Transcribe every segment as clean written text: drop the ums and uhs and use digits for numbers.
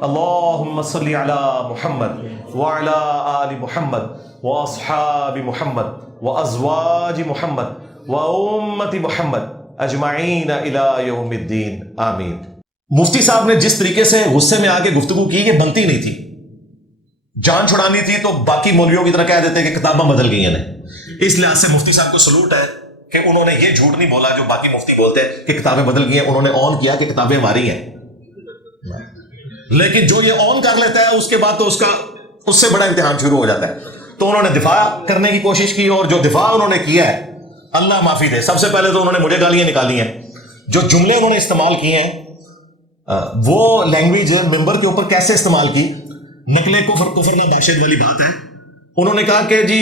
اللہم صلی علی محمد وعلی آل محمد واصحاب محمد وازواج محمد وامت محمد اجمعین الی یوم الدین آمین۔ مفتی صاحب نے جس طریقے سے غصے میں آ کے گفتگو کی یہ بنتی نہیں تھی، جان چھڑانی تھی تو باقی مولویوں کی طرح کہہ دیتے کہ کتاباں بدل گئی ہیں۔ اس لحاظ سے مفتی صاحب کو سلوٹ ہے کہ انہوں نے یہ جھوٹ نہیں بولا جو باقی مفتی بولتے ہیں کہ کتابیں بدل گئی ہیں، انہوں نے آن کیا کہ کتابیں ہماری ہیں۔ لیکن جو یہ آن کر لیتا ہے اس کے بعد تو اس سے بڑا امتحان شروع ہو جاتا ہے۔ تو انہوں نے دفاع کرنے کی کوشش کی، اور جو دفاع انہوں نے کیا ہے اللہ معافی دے، سب سے پہلے تو انہوں نے مجھے گالیاں نکالی ہیں۔ جو جملے انہوں نے استعمال کیے ہیں وہ لینگویج ممبر کے اوپر کیسے استعمال کی، نقل کفر نہ بخشش والی بات ہے۔ انہوں نے کہا کہ جی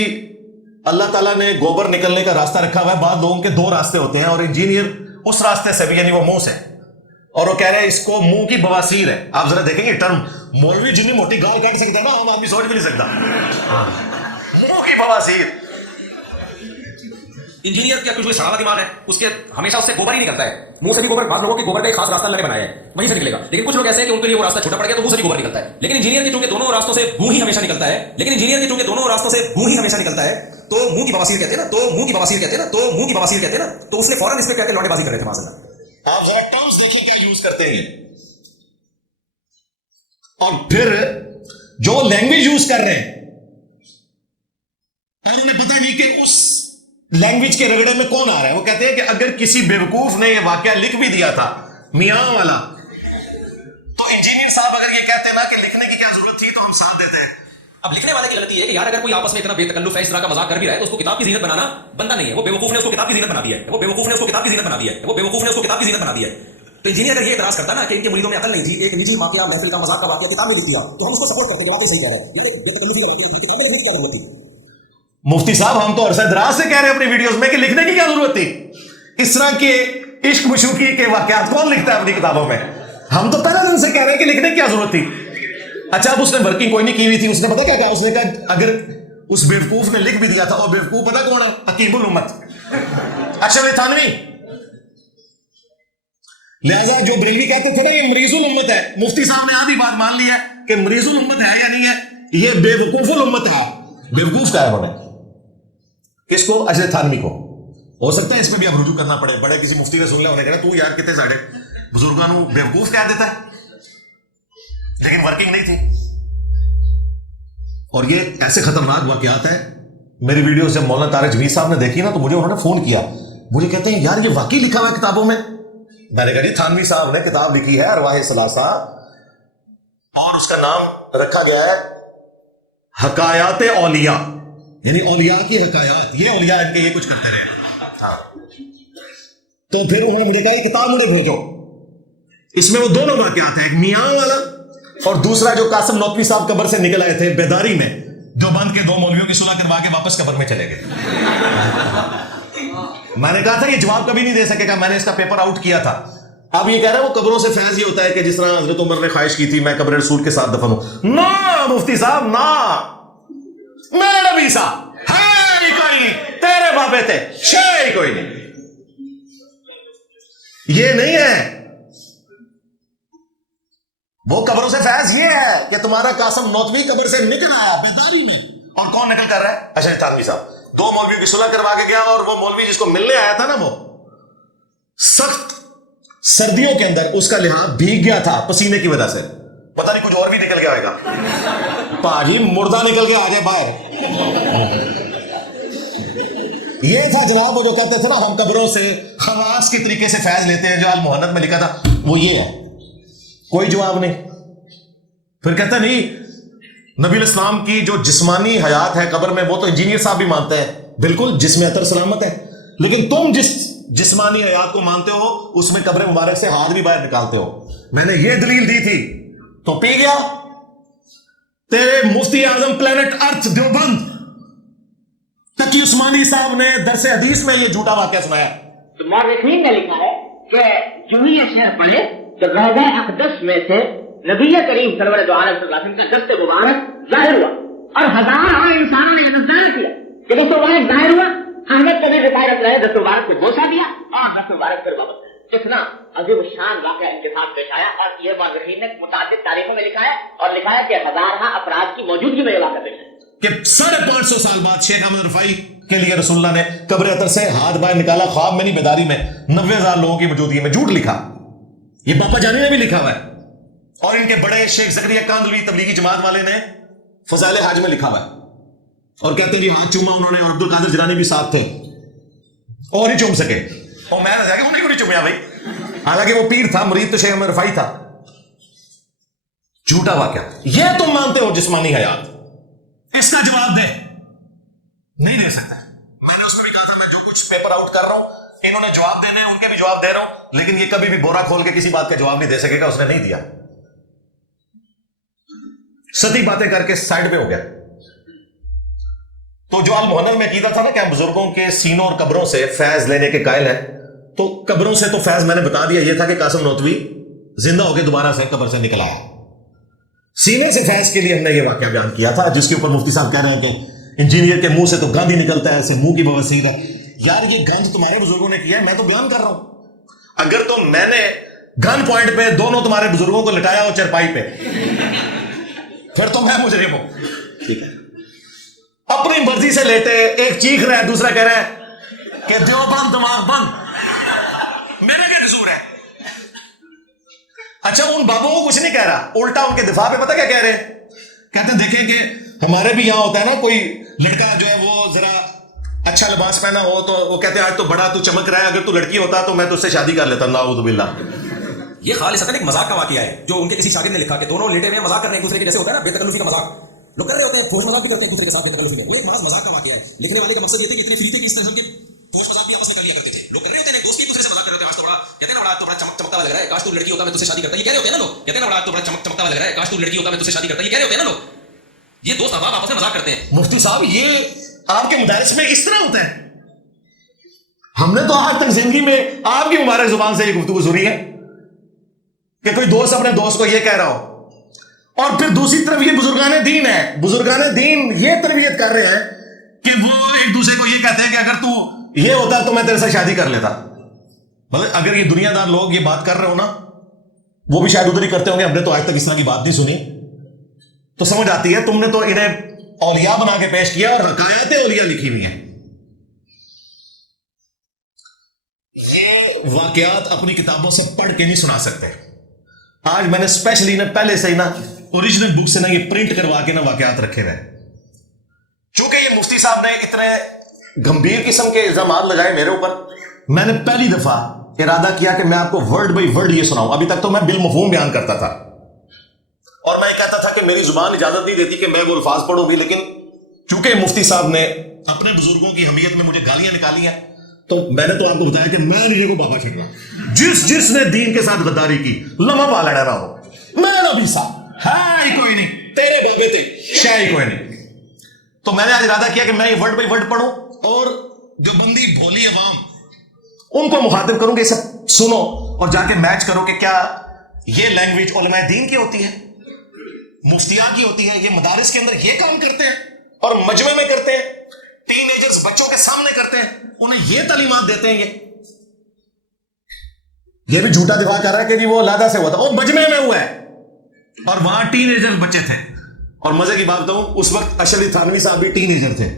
اللہ تعالیٰ نے گوبر نکلنے کا راستہ رکھا ہوا ہے، بعض لوگوں کے دو راستے ہوتے ہیں اور انجینئر اس راستے سے بھی، یعنی وہ منہ سے، اور وہ کہہ رہے ہیں اس کو منہ کی بواسیر ہے۔ آپ ذرا دیکھیں گے ٹرم، مولوی جتنی موٹی گال کاٹ سکتا ہے نا عام آدمی سوچ بھی نہیں سکتا، منہ کی بواسیر۔ انجینئر کا کچھ سڑا دماغ ہے، اس کے ہمیشہ اس سے گوبر ہی نکلتا ہے، منہ سے بھی گوبر، بعض لوگوں کے گوبر کا ایک خاص راستہ اللہ نے بنایا ہے وہیں سے نکلے گا، لیکن کچھ لوگ ایسے ہیں کہ ان کے لیے وہ راستہ چھوٹا پڑ گیا تو منہ سے بھی گوبر نکلتا ہے، لیکن انجینئر کے چونکہ دونوں راستوں سے منہ ہی ہمیشہ نکلتا ہے، تو منہ کی بواسیر کہتے ہیں نا، تو اس نے فوراً اس پہ کہہ کے لوٹے بازی کر رہے تھے معاذ آپ ذرا ٹرمز دیکھیں کیا یوز کرتے ہیں، اور پھر جو لینگویج یوز کر رہے ہیں اور انہیں پتہ نہیں کہ اس لینگویج کے رگڑے میں کون آ رہا ہے۔ وہ کہتے ہیں کہ اگر کسی بیوقوف نے یہ واقعہ لکھ بھی دیا تھا میاں والا، تو انجینئر صاحب اگر یہ کہتے ہیں نا کہ لکھنے کی کیا ضرورت تھی تو ہم ساتھ دیتے ہیں۔ اب لکھنے والے کی غلطی ہے کہ یار اگر کوئی آپس میں اتنا بے تکلف ہے، اس طرح کا مذاق کر بھی رہا ہے تو اس کو کتاب کی زینت بنانا بنتا نہیں ہے، وہ بیوقوف نے اس کو کتاب کی زینت بنا دیا ہے، تو انجینئر اگر یہ اعتراض کرتا نا کہ ان کے مریدوں میں عقل نہیں تھی، ایک نجی واقعہ محفل کا مذاق کا واقعہ کتاب میں لکھ دیا، تو ہم اس کو سپورٹ کرتے ہیں، واقعی صحیح کہہ رہے ہیں۔ مفتی صاحب ہم تو عرصہ دراز سے کہہ رہے ہیں اپنی ویڈیوز میں کہ لکھنے کی کیا ضرورت تھی، اس طرح کے عشق مشوقی کے واقعات کون لکھتا ہے اپنی کتابوں میں؟ ہم تو پہلے دن سے کہہ رہے ہیں کہ لکھنے کی کیا ضرورت تھی۔ اچھا اب اس نے ورکنگ کوئی نہیں کی ہوئی تھی، اس نے پتا کیا کہا، اس نے کہا اگر اس بیوقوف نے لکھ بھی دیا تھا، اور بیوقوف پتا کون ہے؟ حکیم الامت اشرف علی تھانوی۔ لہذا جو بریلوی کہتے تھے نا یہ مریض الامت ہے، مفتی صاحب نے آدھی بات مان لی ہے کہ مریض الامت ہے یا نہیں ہے، یہ بیوقوف الامت ہے۔ بیوقوف کا ہے انہوں نے کس کو؟ اشرف تھانوی کو۔ ہو سکتا ہے اس میں بھی اب رجوع کرنا پڑے، بڑے کسی مفتی نے سن لیا، انہوں نے کہا تو یار کتنے ساڑھے بزرگوں کو بیوقوف کہہ دیتا ہے، لیکن ورکنگ نہیں تھی۔ اور یہ ایسے خطرناک واقعات ہیں۔ میری ویڈیو جب مولانا طارق جمیل صاحب نے دیکھی نا تو مجھے انہوں نے فون کیا، مجھے کہتے ہیں یار یہ واقعی لکھا ہوا ہے کتابوں میں۔ میں نے کہا جی تھانوی صاحب نے کتاب لکھی ہے ارواح ثلاثہ، اور اس کا نام رکھا گیا ہے حکایات اولیاء، یعنی اولیاء کی حکایات، یہ اولیاء ان کے یہ کچھ کرتے رہے۔ تو پھر انہوں نے مجھے کہا یہ کتاب مجھے بھیجو، اس میں وہ دونوں واقعات ہیں، ایک میاں والا اور دوسرا جو قاسم نوتوی صاحب قبر سے نکل آئے تھے بیداری میں، جو بند کے دو مولویوں کی صلح کروا کے واپس قبر میں چلے گئے۔ میں نے کہا تھا یہ جواب کبھی نہیں دے سکے گا، میں نے اس کا پیپر آؤٹ کیا تھا۔ اب یہ کہہ رہے ہیں وہ قبروں سے فیض یہ ہوتا ہے کہ جس طرح حضرت عمر نے خواہش کی تھی میں قبر رسول کے ساتھ دفن ہوں۔ نا مفتی صاحب نا، میرے نبی صاحب ہے ہی کوئی نہیں، تیرے بابے تھے شے ہی کوئی نہیں، یہ نہیں ہے۔ وہ قبروں سے فیض یہ ہے کہ تمہارا قاسم نوتوی قبر سے نکل آیا بیداری میں، اور کون نکل کر رہا ہے؟ اشرف تھانوی صاحب۔ دو مولویوں کی صلح کروا کے گیا، اور وہ مولوی جس کو ملنے آیا تھا نا وہ سخت سردیوں کے اندر اس کا لحاظ بھیگ گیا تھا پسینے کی وجہ سے، پتہ نہیں کچھ اور بھی نکل گیا ہوئے گا، پاجی مردہ نکل گیا آ جائے باہر۔ یہ تھا جناب وہ جو کہتے تھے نا ہم قبروں سے خواص کے طریقے سے فیض لیتے ہیں، جو المحنت میں لکھا تھا وہ یہ ہے۔ کوئی جواب نہیں۔ پھر کہتا نہیں نبی الاسلام کی جو جسمانی حیات ہے قبر میں وہ تو انجینئر صاحب بھی مانتے ہیں، بالکل جسم اطہر سلامت ہے، لیکن تم جس جسمانی حیات کو مانتے ہو اس میں قبر مبارک سے ہاتھ بھی باہر نکالتے ہو۔ میں نے یہ دلیل دی تھی تو پی گیا۔ تیرے مفتی اعظم پلانٹ ارتھ دیوبند تقی عثمانی صاحب نے درس حدیث میں یہ جھوٹا واقعہ سنایا۔ تو مورخین نے لکھا ہے کہ جو ہی یہ شعر پڑھے تو روضہ اقدس میں سے نبی کریم سرور دو عالم صلی اللہ علیہ وسلم کا دست مبارک ظاہر ہوا، اور ہزاروں انسانوں نے انتظار کیا کہ دست مبارک ظاہر ہوا۔ احمد کبیر رفاعی رحمۃ اللہ دست مبارک کو بوسہ دیا اور دست مبارک پھر واپس۔ कितना अजीब शान वाक़या इनके साथ पेश आया, और ये मौरख़ीन ने मुताबिक तारीखों में लिखा है और लिखा है कि हज़ारहा अफराद की मौजूदगी में ये वाक़या पेश है कि 550 साल बाद शेख अहमद रफाई के लिए रसूलुल्लाह ने कब्र अतर से हाथ बाहर निकाला, ख्वाब में नहीं बेदारी में, 90,000 लोगों की मौजूदगी में। झूठ लिखा, ये बापा जानी ने भी लिखा हुआ है, और इनके बड़े शेख ज़करिया कांदलवी तबलीगी जमात वाले ने फज़ाइल हाज में लिखा हुआ है, और कहते हैं जी हाथ चूमा उन्होंने, और अब्दुल कादिर जिलानी भी साथ थे और ही चूम सके, और मैं जाके उन्हें क्यों नहीं चूमया भाई, हालांकि वो पीर था, मुरीद तो शेख अहमद रफाई था। झूठा वाकया, ये तुम मानते हो जिस्मानी हयात, इसका जवाब दे, नहीं दे सकता। मैंने उसमें भी कहा था मैं जो कुछ पेपर आउट कर रहा हूं, इन्होंने जवाब देने हैं, उनके भी जवाब दे रहा हूं, लेकिन ये कभी भी बोरा खोल के किसी बात का जवाब नहीं दे सकेगा, उसने नहीं दिया, सती बातें करके साइड पे हो गया। तो जो अल मुहन्नद में कीदा था ना कि हम बुजुर्गों के सीनों और कब्रों से फैज लेने के कायल हैं, तो कब्रों से तो फैज मैंने बता दिया, यह था कि कासिम नोतवी जिंदा होकर दोबारा से कब्र से निकल आया। सीने से फैज के लिए हमने ये वाकया बयान किया था, जिसके ऊपर मुफ्ती साहब कह रहे हैं कि इंजीनियर के मुंह से तो गंद ही निकलता है, ऐसे मुंह की बवासीर है। यार ये गंद तुम्हारे बुजुर्गों ने किया है, मैं तो बयान कर रहा हूं। अगर तो मैंने गन पॉइंट पे दोनों तुम्हारे बुजुर्गों को लिटाया हो चरपाई पे, फिर तो मैं मुजरिम हूं। ठीक है, अपनी मर्जी से लेटे, एक चीख रहा है, दूसरा कह रहा है कि देवबंद दिमाग बंद, मेरे क्या कसूर है। अच्छा, उन बाबुओं को कुछ नहीं कह रहा, उल्टा उनके दिफा पे पता क्या कह रहे हैं, कहते हैं देखें कि हमारे भी यहां होता है ना, कोई लड़का जो है वो जरा अच्छा लिबास पहना हो तो वो कहते हैं आज तो बड़ा तू चमक रहा है, अगर तू लड़की होता तो मैं तुझसे शादी कर लेता। नाऊज़ बिल्लाह। ये खालिसतन एक मजाक का वाकया है जो उनके किसी शागिर्द ने लिखा कि दोनों लेटे हुए मजाक कर रहे हैं एक दूसरे के, जैसे होता है ना बेतकल्लुफी का मजाक लोग कर रहे होते हैं, फोश मजाक भी करते हैं एक दूसरे के साथ बेतकल्लुफी में। वो एक महज मजाक का वाकया है। लिखने वाले का मकसद ये था कि इतने फ्री थे कि इस तरह के फोश मजाक भी आपस में कर लिया करते थे। लोग कर रहे होते हैं, दोस्त एक दूसरे से मजाक कर रहे होते हैं, आज तो बड़ा कहते हैं ना, बड़ा तो बड़ा चमकता लग रहा है, काश तू लड़की होता मैं तुझसे शादी करता। ये कह रहे होते हैं ना लोग, कहते हैं ना, बड़ा तो बड़ा चमकता लग रहा है, काश तू लड़की होता मैं तुझसे शादी करता। ये कह रहे होते हैं ना लोग, ये दोस्त अहबाब आपस में मजाक करते हैं। मुफ्ती साहब, ये आपके मुदारिस में इस तरह होता है? हमने तो आज तक जिंदगी में आपकी मुबारक जुबान से ये गुफ्तगू सुनी है कि कोई दोस्त अपने दोस्त को ये कह रहा हो, और फिर दूसरी तरफ ये बुजुर्गाने दीन है, बुजुर्गाने दीन ये तरबियत कर रहे हैं कि वो एक दूसरे को ये कहते हैं कि अगर तू ये होता तो मैं तेरे से शादी कर लेता। मतलब अगर ये दुनियादार लोग ये बात कर रहे हो ना, वो भी शायद उधर ही करते होंगे, हमने तो आज तक इस तरह की बात नहीं सुनी। तो समझ आती है, तुमने तो इन्हें औलिया बना के पेश किया और हकायत औलिया लिखी हुई है। ये वाकयात अपनी किताबों से पढ़ के नहीं सुना सकते। आज मैंने स्पेशली ना पहले से ही ना ओरिजिनल बुक से ना ये प्रिंट करवा के ना वाकयात रखे हुए। चूंकि ये मुफ्ती साहब ने इतने गंभीर किस्म के इल्जामात लगाए मेरे ऊपर, मैंने पहली दफा इरादा किया कि मैं आपको वर्ड बाई वर्ड ये सुनाऊं। अभी तक तो मैं बिल मफहूम बयान करता था और मैं कहता था कि मेरी जुबान इजाजत नहीं देती कि मैं वो अल्फाज पढ़ूंगी, लेकिन चूंकि मुफ्ती साहब ने अपने बुजुर्गों की हमीयत में मुझे गालियां निकाली हैं, तो मैंने तो आपको बताया कि मैं नहीं को बाबा छेड़ रहा। जिसने दीन के साथ गद्दारी की लम्हा पाला डरा हो, मैं नबी साहब है ही कोई नहीं, तेरे बाबे थे शाह ही कोई नहीं। तो मैंने आज इरादा किया कि मैं ये वर्ड बाई वर्ड पढ़ूं और जो बंदी भोली अवाम उनको मुखातिब करूं कि इसे सुनो और जाके मैच करो कि क्या ये लैंग्वेज उलमाए दीन की होती है, मुफ्तिया की होती है, ये मदारिस के अंदर ये काम करते हैं और मजमे में करते हैं, टीनेजर्स बच्चों के सामने करते हैं, उन्हें ये तालीमात देते हैं। ये भी झूठा दिफा कर रहा है कि वो लादा से हुआ था, वो मजमे में हुआ है और वहां टीनेजर बच्चे थे। और मजे की बात बताऊं, उस वक्त अशरफ थानवी साहब भी टीनेजर थे।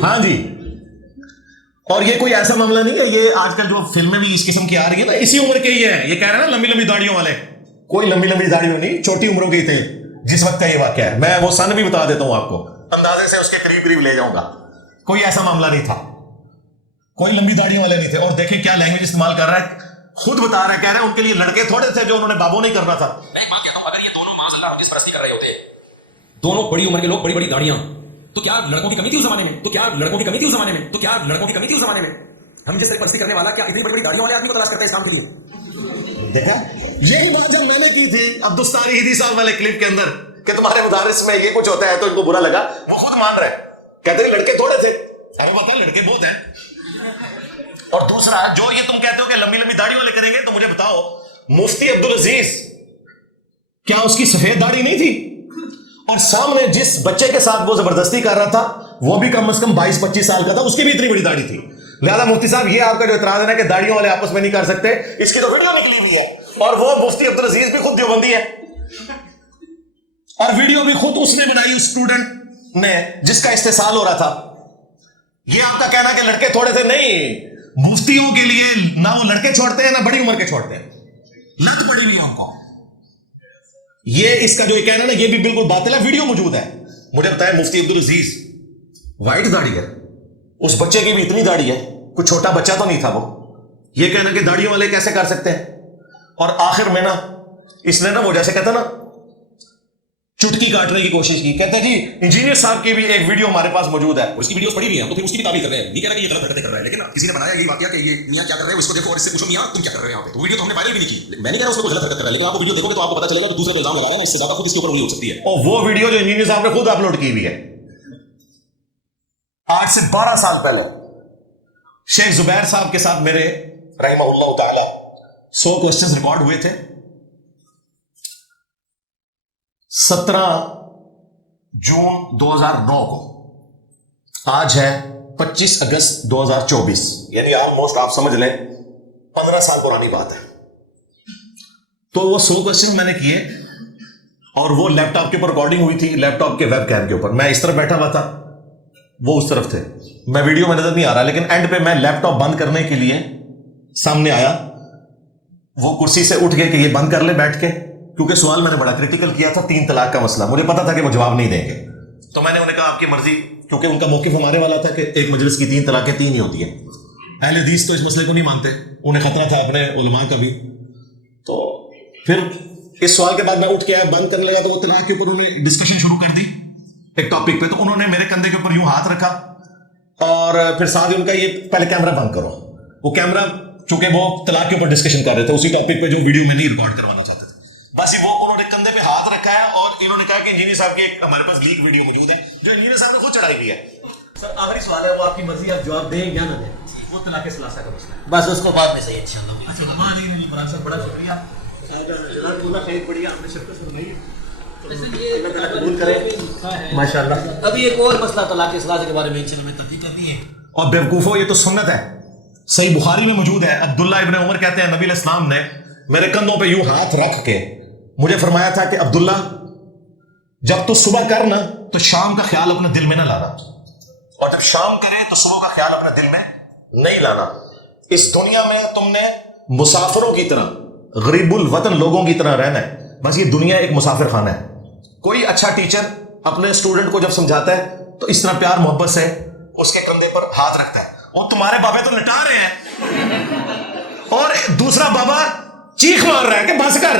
हाँ जी, और ये कोई ऐसा मामला नहीं है, ये आजकल जो फिल्में भी इस किस्म की आ रही है ना, इसी उम्र के ही है। ये कह रहे हैं ना लंबी लंबी दाढ़ियों वाले, कोई लंबी लंबी दाढ़ियों नहीं, छोटी उम्रों के ही थे जिस वक्त का ये वाकया है। मैं वो सन भी बता देता हूं आपको, अंदाजे से उसके करीब करीब ले जाऊंगा। कोई ऐसा मामला नहीं था, कोई लंबी दाढ़ियों वाले नहीं थे। और देखें क्या लैंग्वेज इस्तेमाल कर रहा है, खुद बता रहा है, कह रहे हैं उनके लिए लड़के थोड़े थे जो उन्होंने बाबू नहीं करना था। मैं एक बात कहता हूं, अगर ये दोनों माशाअल्लाह जिस परस्ती कर रहे होते, दोनों बड़ी उम्र के लोग, बड़ी बड़ी दाढ़ियां, तो क्या लड़कों की कमी थी उस जमाने में? तो क्या लड़कों की कमी थी उस जमाने में? तो क्या लड़कों की कमी थी उस जमाने में? हम जैसे परस्ती करने वाला क्या इतनी बड़ी बड़ी दाढ़ियों वाले आदमी को तलाश करते हैं इस्लाम के लिए? देखा, यही बात जब मैंने की थी अब्दुस्तारी हिदी साहब वाले क्लिप के अंदर कि तुम्हारे मुदारिस में ये कुछ होता है तो इनको बुरा लगा, वो खुद मान रहे, कहते हैं लड़के थोड़े थे, अरे बता लड़के बहुत हैं। और दूसरा, जो ये तुम कहते हो कि लंबी लंबी दाढ़ी वाले करेंगे, तो मुझे बताओ मुफ्ती अब्दुल अजीज, क्या उसकी सफेद दाढ़ी नहीं थी? और सामने जिस बच्चे के साथ वो जबरदस्ती कर रहा था वो भी कम से कम 22-25 साल का था, उसकी भी इतनी बड़ी दाढ़ी थी। लिहाजा मुफ्ती साहब ये आपका जो इतराज है ना कि दाढ़ियों वाले आपस में नहीं कर सकते, इसकी तो वीडियो निकली हुई है, और वो मुफ्ती अब्दुल अजीज भी खुद देवबंदी है, और वीडियो भी खुद उसने बनाई उस स्टूडेंट ने जिसका इस्तेसाल हो रहा था। ये आपका कहना कि लड़के थोड़े थे, नहीं, मुफ्तियों के लिए ना वो लड़के छोड़ते हैं ना बड़ी उम्र के छोड़ते हैं, लत पड़ी हुई है उनको। ये इसका जो ये कहना ना ये भी बिल्कुल बातिल है, वीडियो मौजूद है। मुझे बताया मुफ्ती अब्दुल अजीज, वाइट दाढ़ी है, उस बच्चे की भी इतनी दाढ़ी है, कुछ छोटा बच्चा तो नहीं था वो। ये कहना कि दाढ़ियों वाले कैसे कर सकते हैं, और आखिर में ना इसने ना वो जैसे कहता ना चुटकी काटने की कोशिश की। कहते हैं जी इंजीनियर साहब की भी एक वीडियो हमारे पास मौजूद है, उसकी वीडियोस पड़ी हुई हैं, तो फिर उसकी भी ताबीर कर रहे हैं। नहीं कह रहा कि ये गलत हरकतें कर रहा है, लेकिन किसी ने बनाया ये वाकया कि ये मियां क्या कर रहे हैं, उसको देखो और इससे पूछो मियां तुम क्या कर रहे हो यहाँ पे। तो वीडियो तो हमने वायरल भी नहीं की, मैं नहीं कह रहा उसको गलत हरकत कर रहा है, लेकिन आपको वीडियो देखोगे तो आपको पता चलेगा कि दूसरे पे इल्जाम लगा रहा है ना, इससे ज्यादा खुद इसके ऊपर उंगली उठ सकती है। और वो वीडियो जो इंजीनियर साहब ने खुद अपलोड की हुई है, आज से 12 साल पहले शेख जुबैर साहब के साथ मेरे रहमहुल्लाह ताला 100 क्वेश्चंस रिकॉर्ड हुए थे। 17 जून 2009 को, आज है 25 अगस्त 2024, यानी ऑलमोस्ट आप समझ लें 15 साल पुरानी बात है। तो वो 100 क्वेश्चन मैंने किए, और वो लैपटॉप के ऊपर रिकॉर्डिंग हुई थी, लैपटॉप के वेब कैम के ऊपर। मैं इस तरफ बैठा हुआ था, वो उस तरफ थे, मैं वीडियो में नजर नहीं आ रहा, लेकिन एंड पे मैं लैपटॉप बंद करने के लिए सामने आया, वो कुर्सी से उठ गए कि ये बंद कर ले बैठ के, क्योंकि सवाल मैंने बड़ा क्रिटिकल किया था, 3 तलाक का मसला। मुझे पता था कि वो जवाब नहीं देंगे, तो मैंने उन्हें कहा आपकी मर्जी, क्योंकि उनका मौकिफ हमारे वाला था कि एक मजलिस की 3 तलाकें 3 ही होती है। अहले हदीस तो इस मसले को नहीं मानते, उन्हें खतरा था अपने उलमा का भी। तो फिर इस सवाल के बाद मैं उठ के आया, बंद करने लगा, तो वो तलाक के ऊपर उन्होंने डिस्कशन शुरू कर दी एक टॉपिक पे। तो उन्होंने मेरे कंधे के ऊपर यूं हाथ रखा, और फिर साथ ही उनका ये पहले कैमरा बंद करो। वो कैमरा, चूंकि वो तलाक के ऊपर डिस्कशन कर रहे थे उसी टॉपिक पे जो वीडियो में नहीं रिकॉर्ड करवाना चाहते थे, बस वो उन्होंने कंधे पे हाथ रखा है, और इन्होंने कहा कि इंजीनियर साहब की एक हमारे पास लीक वीडियो मौजूद है जो इंजीनियर साहब ने खुद चढ़ाई हुई है। सर आखिरी सवाल है, वो आपकी मर्जी, आप जवाब दें या ना दें, वो तलाक सलासा का मसला है। बस उसको बाद में सही इंशाल्लाह। अच्छा इमरान साहब बड़ा शुक्रिया, बढ़िया आपने शिरकत फरमाई, माशाअल्लाह। अभी एक और मसला तलाक सलासा के बारे में इंशाल्लाह में तहकीक करनी है। और बेवकूफो, ये तो सुन्नत है, सही बुखारी में मौजूद है। अब्दुल्ला इब्न उमर कहते हैं नबी अलैहिस्सलाम ने मेरे कंधों पे यूं हाथ रख के मुझे फरमाया था कि अब्दुल्ला जब तू सुबह कर ना तो शाम का ख्याल अपने दिल में ना लाना, और जब शाम करे तो सुबह का ख्याल अपने दिल में नहीं लाना। इस दुनिया में तुमने मुसाफिरों की तरह, गरीबुल वतन लोगों की तरह रहना है। बस ये दुनिया एक मुसाफिर खाना है। कोई अच्छा टीचर अपने स्टूडेंट को जब समझाता है तो इस तरह प्यार मोहब्बत से उसके कंधे पर हाथ रखता है। और तुम्हारे बाबे तो लटा रहे हैं, और दूसरा बाबा चीख मार रहा है कि बस कर।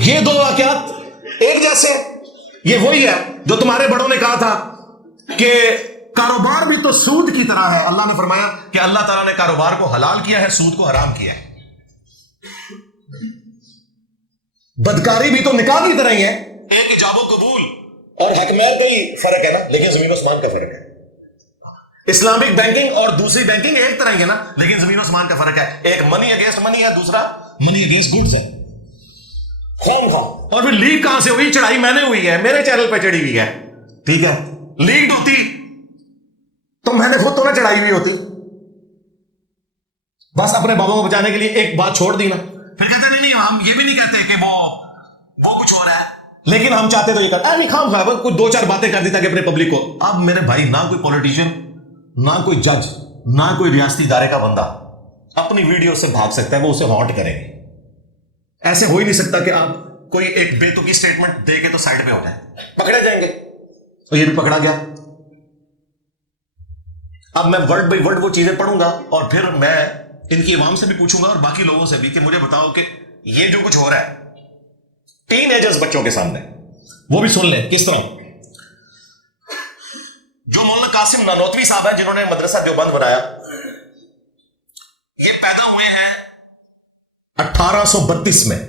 ये 2 वाकयात एक जैसे। ये वही है जो तुम्हारे बड़ों ने कहा था कि कारोबार भी तो सूद की तरह है। अल्लाह ने फरमाया कि अल्लाह ताला ने कारोबार को हलाल किया है, सूद को हराम किया है। बदकारी भी तो निकाह की तरह ही है, एक इजाबो कबूल और हकमैर का ही फर्क है ना, लेकिन जमीन आसमान का फर्क है। इस्लामिक बैंकिंग और दूसरी बैंकिंग एक तरह ही है ना, लेकिन जमीन आसमान का फर्क है। एक मनी अगेंस्ट मनी है, दूसरा मनी अगेंस्ट गुड्स है। और फिर लीक कहां से हुई? चढ़ाई मैंने हुई है, मेरे चैनल पे चढ़ी हुई है, ठीक है। लीक होती तो मैंने खुद तो ना चढ़ाई हुई होती। बस अपने बाबा को बचाने के लिए एक बात छोड़ दी ना, फिर कहते नहीं हम ये भी नहीं कहते कि वो कुछ हो रहा है, लेकिन हम चाहते तो ये करते नहीं, खाम खा कुछ 2-4 बातें कर दी ताकि अपने पब्लिक को। अब मेरे भाई, ना कोई पॉलिटिशियन, ना कोई जज, ना कोई रियासती इदारे का बंदा अपनी वीडियो से भाग सकता है, वो उसे हॉन्ट करेंगे। ऐसे हो ही नहीं सकता कि आप कोई एक बेतुकी स्टेटमेंट दे के तो साइड पे हो जाए, पकड़े जाएंगे। तो ये भी पकड़ा गया। अब मैं वर्ड बाई वर्ड वो चीजें पढ़ूंगा, और फिर मैं इनकी इमाम से भी पूछूंगा और बाकी लोगों से भी कि मुझे बताओ कि ये जो कुछ हो रहा है टीनएजर्स बच्चों के सामने, वो भी सुन लें किस तरह। जो मौलाना कासिम नानोतवी साहब हैं, जिन्होंने मदरसा देवबंद बनाया, ये पैदा हुए हैं 1832 में,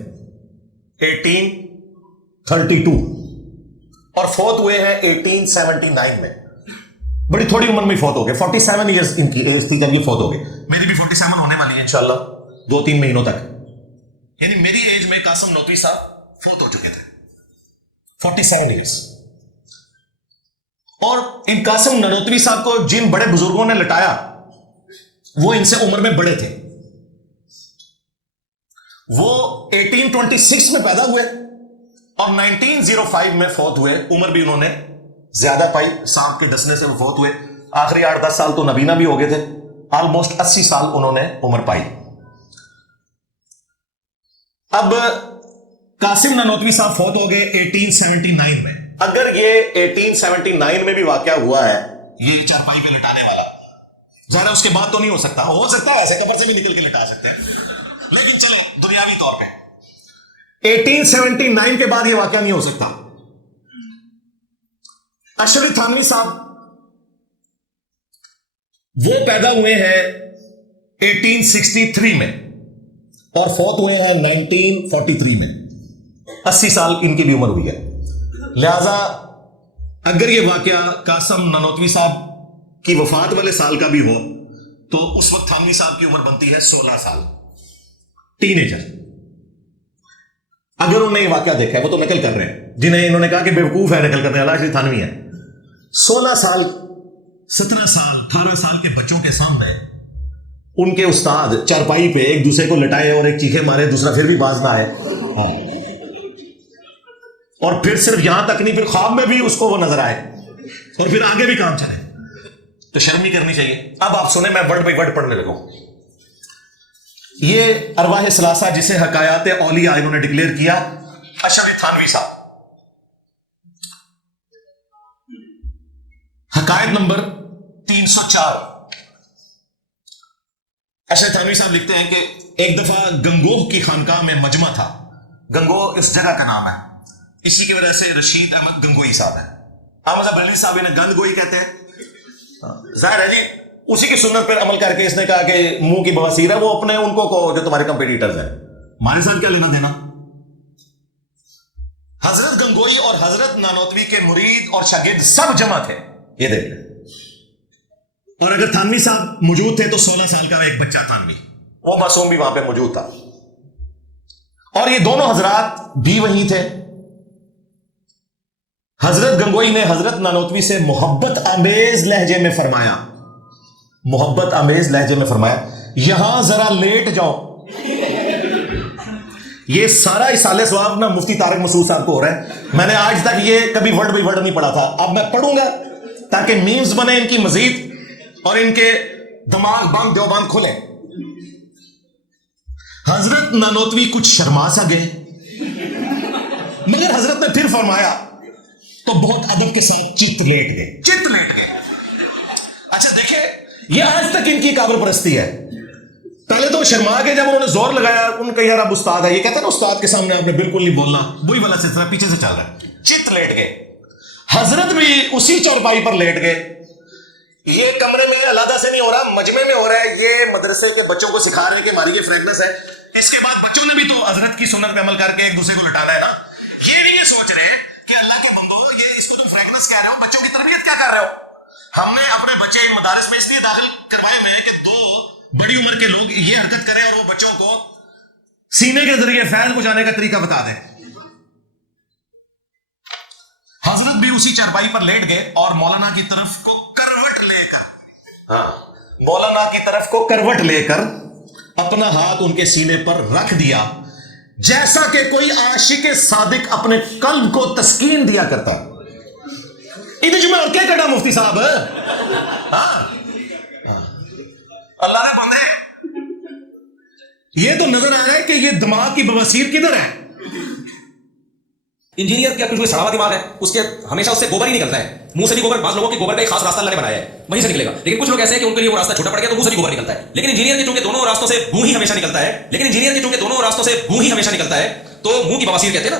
1832, और फौत हुए हैं 1879 में। बड़ी थोड़ी उम्र में फौत हो गए, 47 ईयर्स इनकी एज थी जब ये फौत हो गए। मेरी भी 47 होने वाली है इंशाल्लाह 2-3 महीनों तक। यानी मेरी एज में कासिम नोतवी साहब फौत हो चुके थे, 47 ईयर्स। اور ان قاسم نانوتوی صاحب کو جن بڑے بزرگوں نے لٹایا وہ ان سے عمر میں بڑے تھے. وہ 1826 میں پیدا ہوئے اور 1905 میں فوت ہوئے. عمر بھی انہوں نے زیادہ پائی, سانپ کے ڈسنے سے وہ فوت ہوئے. آخری 8-10 سال تو نبینا بھی ہو گئے تھے. آلموسٹ 80 سال انہوں نے عمر پائی. اب قاسم نانوتوی صاحب فوت ہو گئے 1879 میں. اگر یہ 1879 میں بھی واقعہ ہوا ہے یہ چارپائی پہ لٹانے والا, ظاہر اس کے بعد تو نہیں ہو سکتا. ہو سکتا ہے ایسے قبر سے بھی نکل کے لٹا سکتے ہیں, لیکن چلو دنیاوی طور پہ 1879 کے بعد یہ واقعہ نہیں ہو سکتا. اشرف تھانوی صاحب وہ پیدا ہوئے ہیں 1863 میں اور فوت ہوئے ہیں 1943 میں. 80 سال ان کی بھی عمر ہوئی ہے. لہذا اگر یہ واقعہ قاسم نانوتوی صاحب کی وفات والے سال کا بھی ہو تو اس وقت تھانوی صاحب کی عمر بنتی ہے 16 سال, ٹین-ایجر. اگر انہوں نے یہ واقعہ دیکھا ہے, وہ تو نقل کر رہے ہیں, جنہیں انہوں نے کہا کہ بیوقوف ہے نقل کرنے والا, اشرف تھانوی ہے. 16 سال 17 سال 18 سال کے بچوں کے سامنے ان کے استاد چارپائی پہ ایک دوسرے کو لٹائے اور ایک چیخے مارے, دوسرا پھر بھی باز نہ آئے, اور پھر صرف یہاں تک نہیں, پھر خواب میں بھی اس کو وہ نظر آئے, اور پھر آگے بھی کام چلے, تو شرم نہیں کرنی چاہیے. اب آپ سنیں, میں ورڈ بائی ورڈ پڑھنے لگوں. یہ ارواح ثلاثہ جسے حکایات اولیاء انہوں نے ڈکلیئر کیا, اشرف تھانوی صاحب. حکایت نمبر 304. اشرف تھانوی صاحب لکھتے ہیں کہ ایک دفعہ گنگوہ کی خانقاہ میں مجمع تھا. گنگوہ اس جگہ کا نام ہے, اسی کی وجہ سے رشید احمد گنگوئی صاحب ہیں. احمد بریلوی صاحب انہیں گند گوئی کہتے ہیں. ظاہر ہے جی اسی کی سنت پر عمل کر کے اس نے کہا کہ منہ کی بواسیر ہے, وہ اپنے ان کو جو تمہارے کمپیٹیٹرز ہیں, ہمارے ساتھ کیا لینا دینا. حضرت گنگوئی اور حضرت نانوتوی کے مرید اور شاگرد سب جمع تھے, یہ دیکھ لیں. اور اگر تھانوی صاحب موجود تھے تو 16 سال کا ایک بچہ تھانوی, وہ معصوم بھی وہاں پہ موجود تھا. اور یہ دونوں حضرات بھی وہیں تھے. حضرت گنگوئی نے حضرت نانوتوی سے محبت آمیز لہجے میں فرمایا, محبت آمیز لہجے میں فرمایا, یہاں ذرا لیٹ جاؤ. یہ سارا اصالہ ثواب نا مفتی طارق مسعود صاحب کو ہو رہا ہے. میں نے آج تک یہ کبھی ورڈ بائی ورڈ نہیں پڑھا تھا, اب میں پڑھوں گا تاکہ میمز بنے ان کی مزید اور ان کے دماغ بند دیوبند کھلے. حضرت نانوتوی کچھ شرما سا گئے, مگر حضرت نے پھر فرمایا تو بہت ادب کے ساتھ چت لیٹ گئے. اچھا دیکھیں, یہ آج تک ان کی قابل پرستی ہے. پہلے تو شرما کے جب انہوں نے زور لگایا, ان کا یار اب استاد ہے, یہ کہتا ہے نا استاد کے سامنے آپ نے بالکل نہیں بولنا, وہی والا سلسلہ پیچھے سے چل رہا ہے. چت لیٹ گئے. حضرت بھی اسی چارپائی پر لیٹ گئے. یہ کمرے میں علیحدہ سے نہیں ہو رہا, مجمع میں ہو رہا ہے. یہ مدرسے کے بچوں کو سکھا رہے ہیں کہ ہماری یہ فرینکنس ہے. اس کے بعد بچوں نے بھی تو حضرت کی سنت پہ عمل کر کے ایک دوسرے کو لٹانا ہے نا. یہ بھی یہ سوچ رہے ہیں کہ اللہ کے بندو, یہ اس کو تم فرینکنس کہہ رہے ہو, بچوں کی تربیت کیا کر رہے ہو. ہم نے اپنے بچے ان مدارس میں اس لیے داخل کروائے ہوئے ہیں کہ 2 بڑی عمر کے لوگ یہ حرکت کریں اور وہ بچوں کو سینے کے ذریعے فیض پہنچانے کا طریقہ بتا دیں. حضرت بھی اسی چارپائی پر لیٹ گئے اور مولانا کی طرف کو کروٹ لے کر اپنا ہاتھ ان کے سینے پر رکھ دیا, جیسا کہ کوئی عاشق صادق اپنے قلب کو تسکین دیا کرتا. کیا کرنا مفتی صاحب, اللہ نے بندے, یہ تو نظر آ رہا ہے کہ یہ دماغ کی بواسیر کدھر ہے. انجینئر کیا کوئی سڑا ہوا دماغ ہے, اس کے ہمیشہ اس سے گوبر ہی نکلتا ہے. منہ سے بھی گوبر, بعض لوگوں کے گوبر کا ایک خاص راستہ اللہ نے بنایا ہے, وہیں سے نکلے گا. لیکن کچھ لوگ ایسے ہیں کہ ان کے لیے وہ راستہ چھوٹا پڑ گیا تو منہ سے بھی گوبر نکلتا ہے. لیکن انجینئر کے چونکہ دونوں راستوں سے منہ ہی ہمیشہ نکلتا ہے, تو منہ کی بواسیر کہتے ہیں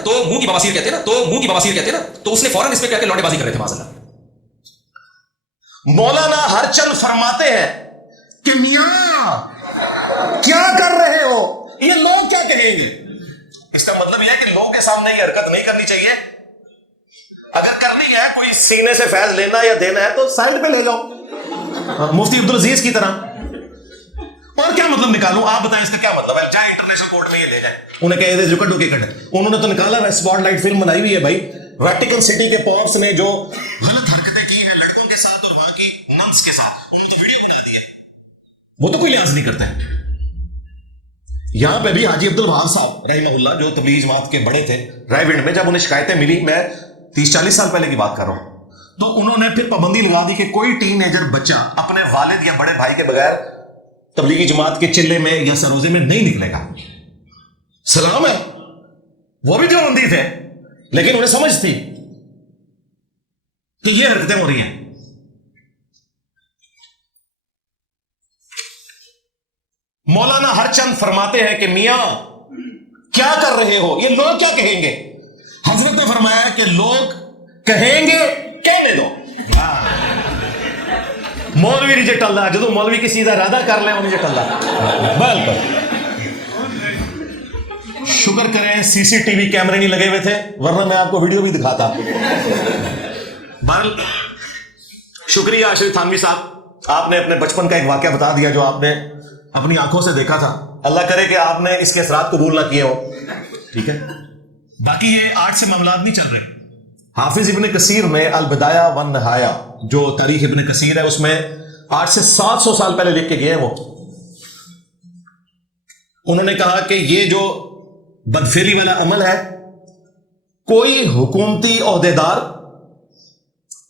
نا, تو اس نے فوراً اس پہ کہہ کے لوٹے بازی کر رہے تھے معاذ اللہ. مولانا ہر چند فرماتے ہیں کہ میاں کیا کر رہے ہو, یہ لوگ کیا کہیں گے. اس کا مطلب یہ ہے کہ لوگوں کے سامنے یہ حرکت نہیں کرنی چاہیے. اگر کرنی ہے, کوئی سینے سے فیض لینا یا دینا ہے تو سائڈ پہ لے جاؤ, مفتی عبدالعزیز کی طرح. اور کیا مطلب نکالوں, آپ بتائیں اس کا کیا مطلب ہے. چاہے انٹرنیشنل کورٹ میں یہ لے جائیں, انہیں کہے جو کٹ انہوں نے تو نکالا ہے. اسپاٹ لائٹ فلم بنائی ہوئی ہے بھائی, ویٹیکن سٹی کے پاپس نے جو غلط حرکتیں کی ہیں मंथ्स के साथ, उन्होंने तो वीडियो बना दी है, वो तो कोई लिहाज नहीं करता है। यहां पे भी हाजी अब्दुल वहाब साहब रहमहुल्लाह जो तबलीगी जमात के बड़े थे रायविंड में, जब उन्हें शिकायतें मिली, मैं 30-40 साल पहले की बात कर रहा हूं, तो उन्होंने फिर पाबंदी लगा दी कि कोई टीनेजर बच्चा अपने वालिद या बड़े भाई के बगैर तबलीगी जमात के चिल्ले में या सरोजे में नहीं निकलेगा। सलाम है, वो भी देवबंदी थे, लेकिन उन्हें समझ थी कि ये हरकतें हो रही हैं। मौलाना हरचंद फरमाते हैं कि मियां क्या कर रहे हो, ये लोग क्या कहेंगे। हजरत ने फरमाया कि लोग कहेंगे, कहने दो। मौलवी नहीं टल्ला, जो मौलवी की सीधा इरादा कर ले नहीं टल्ला। बिल्कुल शुक्र करें सीसीटीवी कैमरे नहीं लगे हुए थे, वरना मैं आपको वीडियो भी दिखाता। बहरहाल शुक्रिया आशिफ थानवी साहब, आपने अपने बचपन का एक वाकया बता दिया जो आपने अपनी आंखों से देखा था। अल्लाह करे कि आपने इसके असरात कबूल ना किए हो, ठीक है। बाकी ये आर्ट से मामलात नहीं चल रहे। हाफिज इब्ने कसीर में अल बिदाया वन नहाया, जो तारीख इब्ने कसीर है, उसमें 8 से 700 साल पहले लिख के गए हैं वो। उन्होंने कहा कि ये जो बदफेली वाला अमल है, कोई हुकूमती ओहदेदार,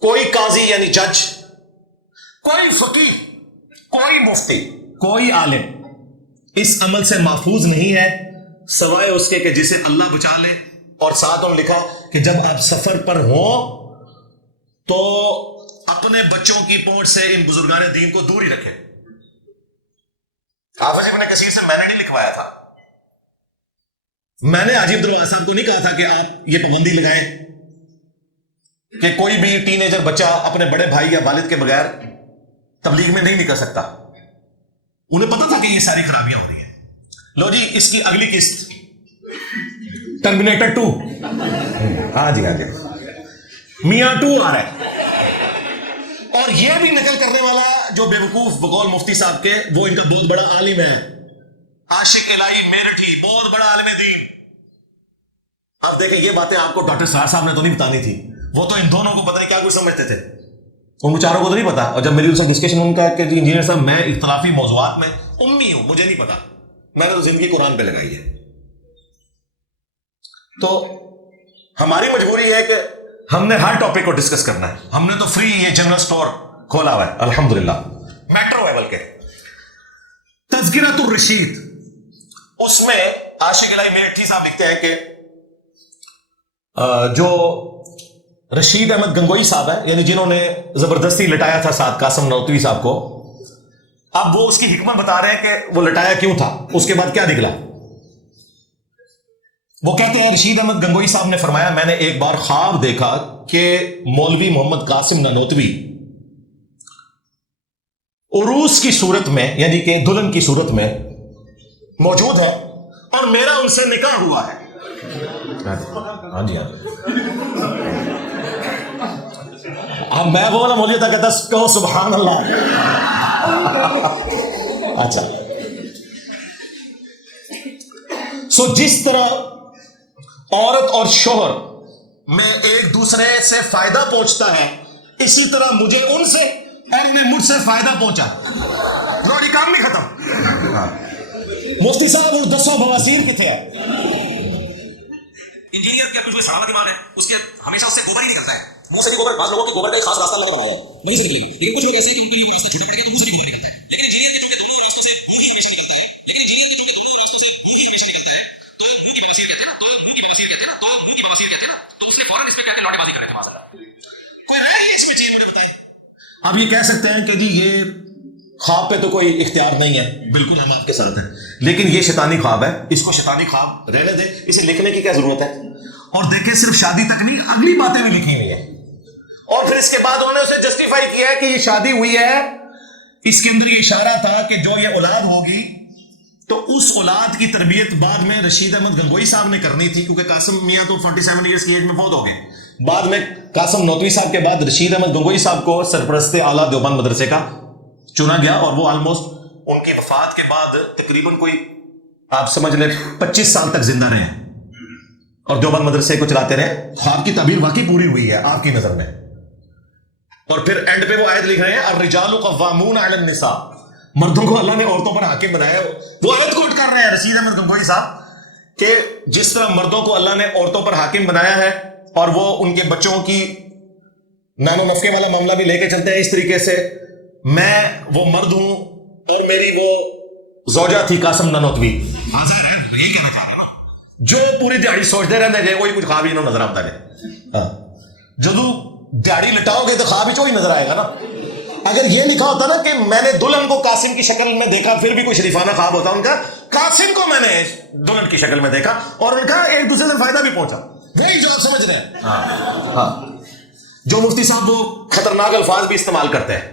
कोई काजी यानी जज, कोई फकीह, कोई मुफ्ती, कोई आलिम इस अमल से महफूज नहीं है सवाए उसके कि जिसे अल्लाह बचा ले। और साथ उन्होंने लिखा कि जब आप सफर पर हो तो अपने बच्चों की पहुंच से इन बुजुर्गान दीन को दूर ही रखें। हाफिज इब्ने कसीर से मैंने नहीं लिखवाया था, मैंने हाजी अब्दुल वहाब साहब को नहीं कहा था कि आप ये पाबंदी लगाएं कि कोई भी टीनेजर बच्चा अपने बड़े भाई या वालिद के बगैर तबलीग में नहीं निकल सकता। उन्हें पता था कि ये सारी खराबियां हो रही हैं। लो जी, इसकी अगली किस्त टर्मिनेटर 2, हाँ जी हाँ जी, मियां 2 आ रहा है। और ये भी नकल करने वाला जो बेवकूफ बकौल मुफ्ती साहब के, वो इनका बहुत बड़ा आलिम है, आशिक इलाही मेरठी, बहुत बड़ा आलिम दीन। अब देखें, ये बातें आपको डॉक्टर साहब साहब ने तो नहीं बतानी थी, वो तो इन दोनों को पता नहीं क्या कुछ समझते थे, उन बेचारों को तो नहीं पता। और जब मेरी उनसे डिस्कशन, उनका कि इंजीनियर साहब मैं इख्तलाफी मौज़ूआत में उम्मी हूं, मुझे नहीं पता, मैंने तो जिंदगी कुरान पे लगाई है। तो हमारी मजबूरी है कि हमने हर टॉपिक को डिस्कस करना है। हमने तो फ्री ये जनरल स्टोर खोला हुआ है अल्हम्दुलिल्लाह, मेट्रो है बल्कि। तज़किरतुर रशीद, उसमें आशिक इलाही मेरठी साहब लिखते हैं कि जो रशीद अहमद गंगोई साहब है, यानी जिन्होंने जबरदस्ती लटाया था साद कासिम नौतवी साहब को, अब वो उसकी हिकमत बता रहे हैं कि वो लटाया क्यों था, उसके बाद क्या निकला। वो कहते हैं रशीद अहमद गंगोई साहब ने फरमाया, मैंने एक बार ख्वाब देखा कि मौलवी मोहम्मद कासिम ननोतवी उरूस की सूरत में, यानी कि दुल्हन की सूरत में मौजूद है और मेरा उनसे निकाह हुआ है। हाँ जी हाँ जी। अब मैं बोला मौलवी था, कहता कहो सुभान अल्लाह। अच्छा, सो जिस तरह औरत और शोहर में एक दूसरे से फायदा पहुंचता है, इसी तरह मुझे उनसे और उन्हें मुझसे फायदा पहुंचा। रोटी काम नहीं खत्म। हाँ। मुफ्ती साहब और 10 बवासीर कितने हैं? इंजीनियर के कुछ सड़ाना दिमाग है, उसके हमेशा उससे गोबर ही निकलता है, मुंह से भी गोबर। बाद लोगों के गोबर का एक खास रास्ता अल्लाह ने बनाया है, वहीं से निकलेगी। लेकिन कुछ लोग ऐसे हैं कि उनके लिए रास्ता छोटे पड़ेगा तो मुंह से भी गोबर निकलता है। लेकिन इंजीनियर के चूंकि दोनों रास्तों से मुंह ही हमेशा निकलता है, लेकिन इंजीनियर के चूंकि दोनों रास्तों से मुंह ही हमेशा निकलता है, तो मुंह की बवासीर कहते हैं ना, तो मुंह की बवासीर कहते हैं ना, तो मुंह की बवासीर कहते हैं ना, तो उसने फौरन इस पे कहते लौटे बातें कर रहे थे माशाल्लाह। कोई राय है इसमें, चाहिए मुझे बताएं। अब ये कह सकते हैं कि जी ये ख्वाब पे तो कोई इख्तियार नहीं है, बिल्कुल हम आपके साथ हैं, लेकिन ये शैतानी ख्वाब है, इसको शैतानी ख्वाब रहने दे, इसे लिखने की क्या जरूरत है। और देखें, सिर्फ शादी तक नहीं, अगली बातें भी लिखी हुई है। और फिर इसके बाद उन्होंने उसे जस्टिफाई किया है कि ये शादी हुई है, इसके अंदर ये इशारा था कि जो ये औलाद होगी तो उस औलाद की तरबियत बाद में रशीद अहमद गंगोई साहब ने करनी थी, क्योंकि कासिम मियां तो 47 ईयर्स की एज में फौत हो गए। बाद में कासिम नौतवी साहब के बाद रशीद अहमद गंगोई साहब को सरपरस्ते आला देवबंद मदरसे का चुना गया, और वो ऑलमोस्ट उनकी वफात के बाद तकरीबन कोई आप समझ ले 25 साल तक जिंदा रहे और देवबंद मदरसे को चलाते रहे। आपकी तबीर वाकई पूरी हुई है आपकी नजर में। اور پھر اینڈ پہ وہ آیت لکھ رہے ہیں الرجال قوامون علی النساء، مردوں کو اللہ نے عورتوں پر حاکم بنایا. وہ آیت کوٹ کر رہے ہیں رشید احمد گنگوئی صاحب کہ جس طرح مردوں کو اللہ نے عورتوں پر حاکم بنایا ہے اور وہ ان کے بچوں کی نانو نفقے والا معاملہ بھی لے کے چلتے ہیں اس طریقے سے. میں وہ مرد ہوں اور میری وہ زوجہ تھی قاسم نانوتوی، جو پوری دیہڑی سوچتے رہتے ہیں وہی کچھ خواب ہی نظر آتا ہے. جدو دیہڑی لٹاؤ گے تو خواب ہی وہی نظر آئے گا نا. اگر یہ لکھا ہوتا نا کہ میں نے دلہن کو قاسم کی شکل میں دیکھا، پھر بھی کوئی شریفانہ خواب ہوتا ان کا. قاسم کو میں نے دلہن کی شکل میں دیکھا اور ان کا ایک دوسرے سے فائدہ بھی پہنچا. وہی جو آپ سمجھ رہے ہیں. جو مفتی صاحب وہ خطرناک الفاظ بھی استعمال کرتے ہیں.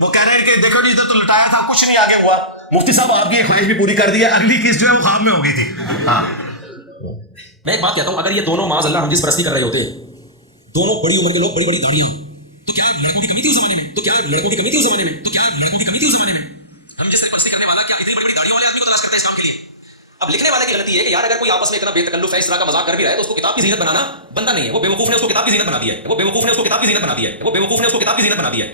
وہ کہہ رہے ہیں کہ دیکھو جی تو لٹایا تھا، کچھ نہیں آگے ہوا. مفتی صاحب آپ کی یہ خواہش بھی پوری کر دی ہے، اگلی کیس جو ہے وہ خواب میں ہو گئی تھی. میں ایک بات کہتا ہوں، اگر یہ دونوں معاذ اللہ ہم جس پرستی کر رہے ہوتے، دونوں بڑی عمر کے لوگ، بڑی بڑی داڑیاں، تو کیا لڑکوں کی کمی تھی اس زمانے میں؟ تو کیا لڑکوں کی کمی تھی اس زمانے میں؟ تو کیا لڑکوں کی کمی تھی اس زمانے میں؟ ہم جس پرستی کرنے والا کیا اتنی بڑی بڑی داڑیوں والے آدمی کو تلاش کرتے ہیں اس کام کے لیے؟ اب لکھنے والے کی غلطی ہے کہ یار اگر کوئی آپس میں اتنا بے تکلف ہے، اس طرح کا مذاق کر بھی رہا ہے تو اس کو کتاب کی زینت بنانا بندہ نہیں ہے. وہ بیوقوف نے اس کو کتاب کی زینت بنا دیا ہے. وہ بیوقوف نے اس کو کتاب کی زینت بنا دیا ہے. وہ بیوقوف نے اس کو کتاب کی زینت بنا دیا ہے.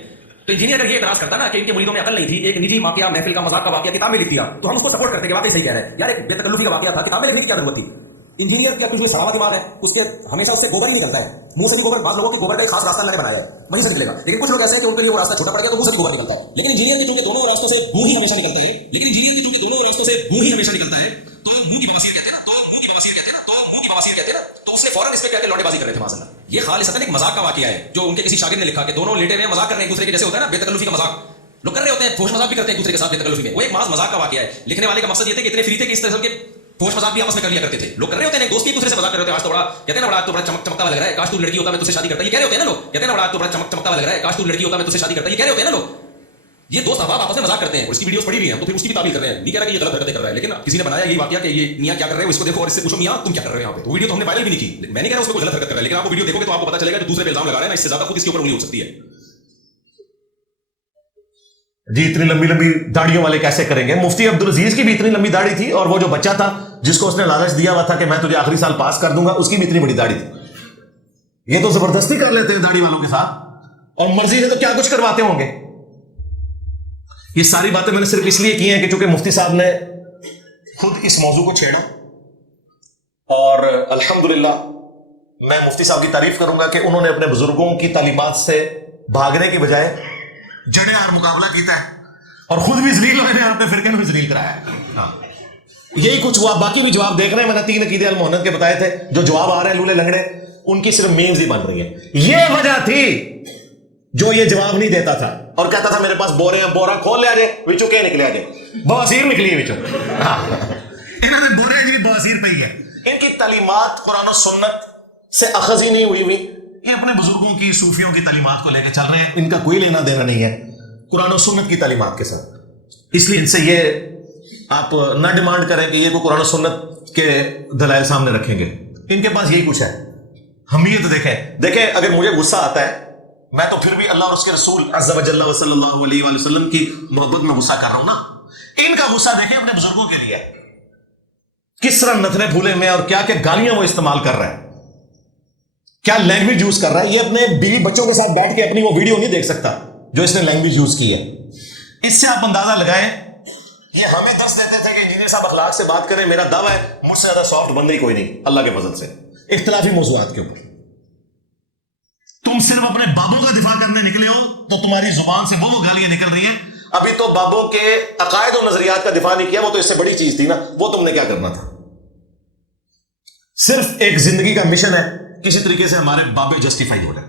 تو انجینئر اگر یہ اعتراض کرتا نا کہ ان کے مریدوں میں عقل نہیں تھی، ایک نجی واقعہ محفل کا مذاق کا واقعہ کتاب میں لکھ دیا، تو ہم اس کو سپورٹ کرتے کہ واقعی صحیح کہہ رہے ہیں. یار ایک بے تکلفی کا واقعہ تھا، کتاب میں لکھنے کی کیا ضرورت تھی؟ انجینئر کی اپنی سلامت دماغ ہے، اس کے ہمیشہ اس سے گوبر ہی نکلتا ہے. منہ سے بھی گوبر، بعض لوگوں کے گوبر کا ایک خاص راستہ میں نے بنایا ہے، وہیں سے نکلے گا. لیکن کچھ لوگ ایسے ہیں کہ ان کے لیے وہ راستہ چھوٹا پڑ گیا تو منہ سے گوبر نکلتا ہے. لیکن انجینئر کے چونکہ دونوں راستوں سے منہ ہی ہمیشہ نکلتا ہے، لیکن انجینئر کے چونکہ دونوں راستوں سے منہ ہی ہمیشہ نکلتا ہے، تو منہ کی بواسیر کہتے ہیں نا، تو منہ کی بواسیر کہتے ہیں نا، تو منہ کی بواسیر کہتے ہیں نا، تو اس نے فوراً اس پہ کہہ کے لوٹے بازی کر رہے تھے. ماشاءاللہ یہ خالصتاً ایک مذاق کا واقعہ ہے جو ان کے کسی شاگرد نے لکھا کہ دونوں لیٹے ہوئے مذاق کر رہے ہیں ایک دوسرے کے، جیسے ہوتا ہے نا بے تکلفی کا مذاق لوگ کر رہے ہوتے ہیں، فوش مذاق بھی کرتے ہیں ایک دوسرے کے ساتھ بے تکلفی میں. وہ ایک محض مذاق کا واقعہ ہے. لکھنے والے کا مقصد یہ تھا کہ اتنے فری تھے کہ اس طرح کے فوش مذاق بھی آپس میں کر لیا کرتے تھے. لوگ کر رہے ہوتے ہیں دوست ایک دوسرے سے مذاق کر رہے ہوتے ہیں. آج تو بڑا کہتے ہیں نا، بڑا تو بڑا چمکتا ہوا لگ رہا ہے، کاش تو لڑکی ہوتا میں تجھ سے شادی کرتا. یہ کہہ رہے ہوتے ہیں نا لوگ، کہتے ہیں نا بڑا تو بڑا چمکتا ہوا لگ رہا ہے، کاش تو لڑکی ہوتا میں تجھ سے شادی کرتا. یہ کہہ رہے ہوتے ہیں نا لوگ. یہ دوست احباب آپس میں مذاق کرتے ہیں اور اس کی ویڈیوز پڑی ہوئی ہیں، تو پھر اس کی بھی تعبیر کر رہے ہیں. نہیں کہہ رہا کہ یہ غلط حرکتیں کر رہا ہے، لیکن کسی نے بنایا یہ واقعہ کہ یہ میاں کیا کر رہے ہیں، اس کو دیکھو اور اس سے پوچھو میاں تم کیا کر رہے ہو یہاں پہ. تو ویڈیو تو ہم نے وائرل بھی نہیں کی. میں نہیں کہہ رہا اس میں کوئی غلط حرکت کر رہا ہے، لیکن آپ کو ویڈیو دیکھو گے تو آپ کو پتہ چلے گا جو دوسرے پہ الزام لگا رہے ہیں نا، اس سے زیادہ خود اس کے اوپر انگلی ہو سکتی ہے. جی اتنی لمبی لمبی داڑیوں والے کیسے کریں گے؟ مفتی عبدالعزیز کی بھی اتنی لمبی داڑھی تھی، اور وہ جو بچہ تھا جس کو اس نے لالچ دیا ہوا تھا کہ میں تجھے آخری سال پاس کر دوں گا، اس کی بھی اتنی بڑی داڑھی تھی. یہ تو زبردستی کر لیتے ہیں داڑھی والوں کے ساتھ، اور مرضی ہے تو کیا کچھ کرواتے ہوں گے. یہ ساری باتیں میں نے صرف اس لیے کی ہیں کہ چونکہ مفتی صاحب نے خود اس موضوع کو چھیڑا، اور الحمدللہ میں مفتی صاحب کی تعریف کروں گا کہ انہوں نے اپنے بزرگوں کی تعلیمات سے بھاگنے کی بجائے جڑے اور مقابلہ کیتا ہے، اور خود بھی ذلیل ہوئے ہیں، اپنے فرقے نے بھی ذلیل کرایا ہے. یہی کچھ ہوا. باقی بھی جواب دیکھ رہے ہیں، میں نے 3 عقیدے المحنت کے بتائے تھے. جو جواب آ رہے ہیں لولے لنگڑے، ان کی صرف میمز ہی بن رہی ہیں. یہ وجہ تھی جو یہ جواب نہیں دیتا تھا اور کہتا تھا میرے پاس بورے ہیں، بورا کھول لیا جائے وچوں کیا نکلے جائے، بواسیر نکلی ہے وچوں. انہوں نے بورے جی بواسیر پہ ہی ہے. ان کی تعلیمات قرآن و سنت سے اخذ ہی نہیں ہوئی. یہ اپنے بزرگوں کی صوفیوں کی تعلیمات کو لے کے چل رہے ہیں، ان کا کوئی لینا دینا نہیں ہے قرآن و سنت کی تعلیمات کے ساتھ. اس لیے ان سے یہ آپ نہ ڈیمانڈ کریں کہ یہ کو قرآن و سنت کے دلائل سامنے رکھیں گے. ان کے پاس یہی کچھ ہے. حمیت دیکھیں اگر مجھے غصہ آتا ہے، میں تو پھر بھی اللہ اور اس کے رسول عز و جل و صلی اللہ علیہ وآلہ وسلم کی محبت میں غصہ کر رہا ہوں نا. ان کا غصہ دیکھیں اپنے بزرگوں کے لیے کس طرح نتنے پھولے میں، اور کیا کیا گالیاں وہ استعمال کر رہا ہے، کیا لینگویج یوز کر رہا ہے. یہ اپنے بیوی بچوں کے ساتھ بیٹھ کے اپنی وہ ویڈیو نہیں دیکھ سکتا جو اس نے لینگویج یوز کی ہے. اس سے آپ اندازہ لگائیں. یہ ہمیں دس دیتے تھے کہ انجینئر صاحب اخلاق سے بات کریں. میرا دعویٰ ہے مجھ سے زیادہ سافٹ بندہ ہی کوئی نہیں اللہ کے فضل سے اختلافی موضوعات کے اوپر. تم صرف اپنے بابوں کا دفاع کرنے نکلے ہو تو تمہاری زبان سے وہ گالیاں نکل رہی ہیں. ابھی تو بابوں کے عقائد و نظریات کا دفاع نہیں کیا، وہ تو اس سے بڑی چیز تھی نا. وہ تم نے کیا کرنا تھا؟ صرف ایک زندگی کا مشن ہے کسی طریقے سے ہمارے بابے جسٹیفائی ہو جائے.